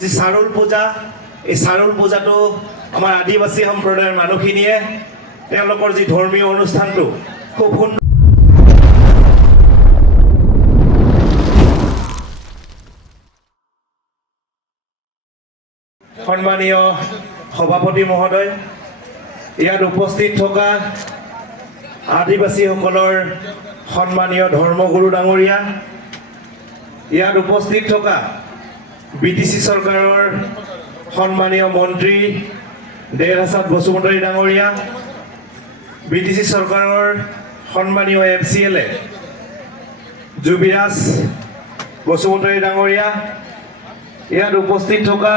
যি চাৰুল পূজা, এই চাৰুল পূজাটো আমাৰ আদিবাসী সম্প্ৰদায়ৰ মানুহখিনিয়ে তেওঁলোকৰ যি ধৰ্মীয় অনুষ্ঠানটো খুব সুন্দৰ সন্মানীয় সভাপতি মহোদয়, ইয়াত উপস্থিত থকা আদিবাসীসকলৰ সন্মানীয় ধৰ্মগুৰু ডাঙৰীয়া, ইয়াত উপস্থিত থকা BTC চৰকাৰৰ সন্মানীয় মন্ত্ৰী দেৰহাছাত বসুমতাৰী ডাঙৰীয়া, BTC চৰকাৰৰ সন্মানীয় MCLA যুবিৰাজ বসুমতাৰী ডাঙৰীয়া, ইয়াত উপস্থিত থকা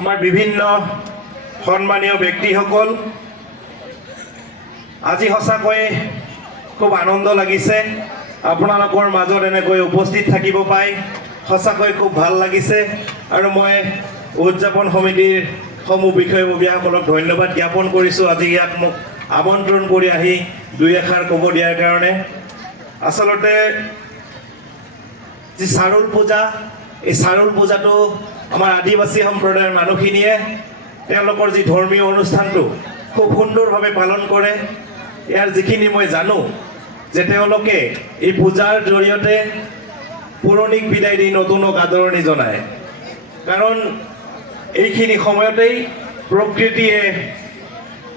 আমাৰ বিভিন্ন সন্মানীয় ব্যক্তিসকল, আজি সঁচাকৈয়ে খুব আনন্দ লাগিছে আপোনালোকৰ মাজত এনেকৈ উপস্থিত থাকিব পাই, সঁচাকৈ খুব ভাল লাগিছে। আৰু মই উদযাপন সমিতিৰ সমূহ বিষয়ববীয়াসকলক ধন্যবাদ জ্ঞাপন কৰিছোঁ আজি ইয়াত মোক আমন্ত্ৰণ কৰি আহি দুই এষাৰ ক'ব দিয়াৰ কাৰণে। আচলতে যি চাৰুল পূজা, এই চাৰুল পূজাটো আমাৰ আদিবাসী সম্প্ৰদায়ৰ মানুহখিনিয়ে তেওঁলোকৰ যি ধৰ্মীয় অনুষ্ঠানটো খুব সুন্দৰভাৱে পালন কৰে। ইয়াৰ যিখিনি মই জানো যে তেওঁলোকে এই পূজাৰ জৰিয়তে পুৰণিক বিদায় দি নতুনক আদৰণি জনায়, কাৰণ এইখিনি সময়তেই প্ৰকৃতিয়ে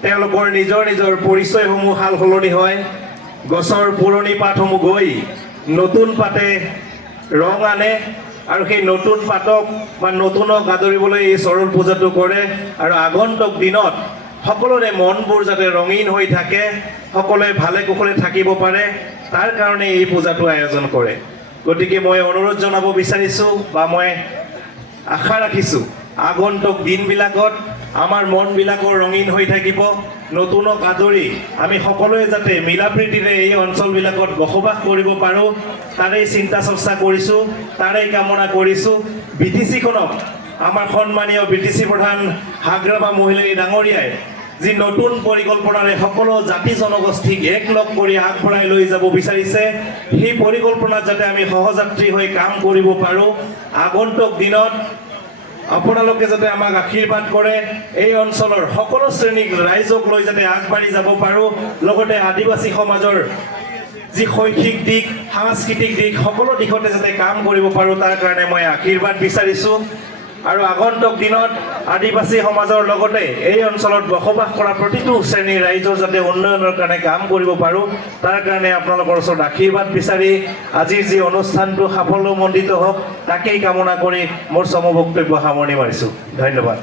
তেওঁলোকৰ নিজৰ নিজৰ পৰিচয়সমূহ সাল সলনি হয়। গছৰ পুৰণি পাতসমূহ গৈ নতুন পাতে ৰং আনে আৰু সেই নতুন পাতক বা নতুনক আদৰিবলৈ এই চাৰুল পূজাটো কৰে। আৰু আগন্তুক দিনত সকলোৰে মনবোৰ যাতে ৰঙীন হৈ থাকে, সকলোৱে ভালে কুশলে থাকিব পাৰে, তাৰ কাৰণে এই পূজাটো আয়োজন কৰে। গতিকে মই অনুৰোধ জনাব বিচাৰিছোঁ বা মই আশা ৰাখিছোঁ আগন্তুক দিনবিলাকত আমাৰ মনবিলাকো ৰঙীন হৈ থাকিব, নতুনক আদৰি আমি সকলোৱে যাতে মিলাপ্ৰীতিৰে এই অঞ্চলবিলাকত বসবাস কৰিব পাৰোঁ, তাৰেই চিন্তা চৰ্চা কৰিছোঁ, তাৰেই কামনা কৰিছোঁ। BTCখনক আমাৰ সন্মানীয় BTC প্ৰধান হাগ্ৰামা মহিলাই ডাঙৰীয়াই যি নতুন পৰিকল্পনাৰে সকলো জাতি জনগোষ্ঠীক একলগ কৰি আগবঢ়াই লৈ যাব বিচাৰিছে, সেই পৰিকল্পনাত যাতে আমি সহযাত্ৰী হৈ কাম কৰিব পাৰোঁ। আগন্তুক দিনত আপোনালোকে যাতে আমাক আশীৰ্বাদ কৰে, এই অঞ্চলৰ সকলো শ্ৰেণীক ৰাইজক লৈ যাতে আগবাঢ়ি যাব পাৰোঁ, লগতে আদিবাসী সমাজৰ যি শৈক্ষিক দিশ, সাংস্কৃতিক দিশ, সকলো দিশতে যাতে কাম কৰিব পাৰোঁ, তাৰ কাৰণে মই আশীৰ্বাদ বিচাৰিছোঁ। আৰু আগন্তুক দিনত আদিবাসী সমাজৰ লগতে এই অঞ্চলত বসবাস কৰা প্ৰতিটো শ্ৰেণীৰ ৰাইজৰ যাতে উন্নয়নৰ কাৰণে কাম কৰিব পাৰোঁ, তাৰ কাৰণে আপোনালোকৰ ওচৰত আশীৰ্বাদ বিচাৰি আজিৰ যি অনুষ্ঠানটো সাফল্যমণ্ডিত হওক তাকেই কামনা কৰি মোৰ চমু বক্তব্য সামৰণি মাৰিছোঁ। ধন্যবাদ।